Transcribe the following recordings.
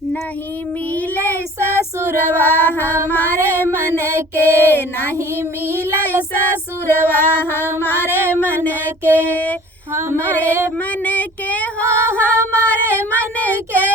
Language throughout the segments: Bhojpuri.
नहीं मिले ससुरवा हमारे मन के, नहीं मिले ससुरवा हमारे मन के, हमारे मन के हो हमारे मन के,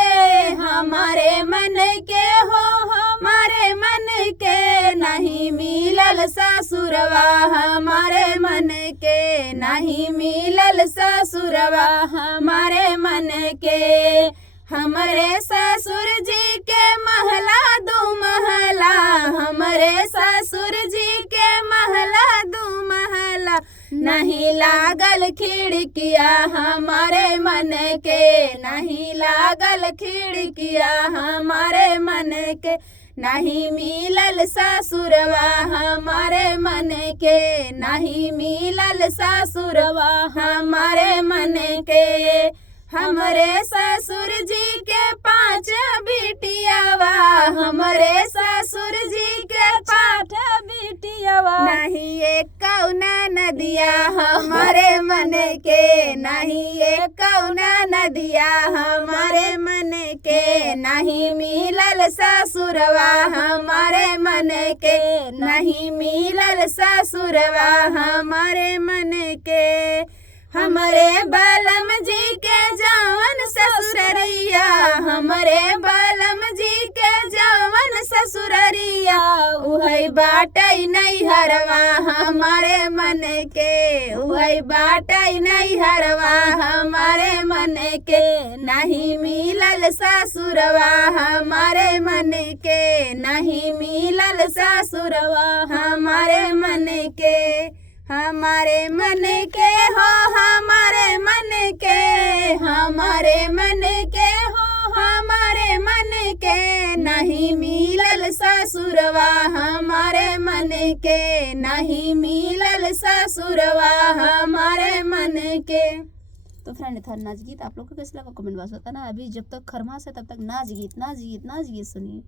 हमारे मन के हो हमारे मन के, नहीं मिलल ससुरवा हमारे मन के, नहीं मिलल ससुरवा हमारे मन के। हमरे ससुर जी के महला दू महला, हमरे ससुर जी के महला दू महला, नहीं लागल खिड़किया हमारे मन के, नहीं लागल खिड़किया हमारे मन के, नहीं मिलल ससुरवा हमारे मन के, नहीं मिलल ससुरवा हमारे मन के। हमरे ससुर जी के 5 बिटियावा, हमरे ससुर जी के 5 बिटियावा, नहीं एक कौना नदिया हमारे मन के, नहीं एक कौना नदिया हमारे मन के, नहीं मिलल ससुरवा हमारे मन के, नहीं मिलल ससुरवा हमारे मन के। हमरे बलम जी के जवन ससुररिया, हमरे बलम जी के जवन ससुररिया, उहई बाटई नहीं हरवा हमारे मन के, उहई बाटई नहीं हरवा हमारे मन के, नहीं मिलल ससुरवा हमारे मन के, नहीं मिलल ससुरवा हमारे मन के। हमारे मन के हो हमारे मन के, हमारे मन के हो हमारे मन के, नहीं मिलल ससुरवा हमारे मन के, नहीं मिलल ससुरवा हमारे मन के। तो फ्रेंड था नाच गीत आप लोग को कैसा लगा कमेंट बॉक्स बताना। अभी जब तक खरमास है तब तक नाच गीत सुनिए,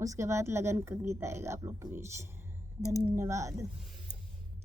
उसके बाद लगन का गीत आएगा आप लोग के बीच। धन्यवाद।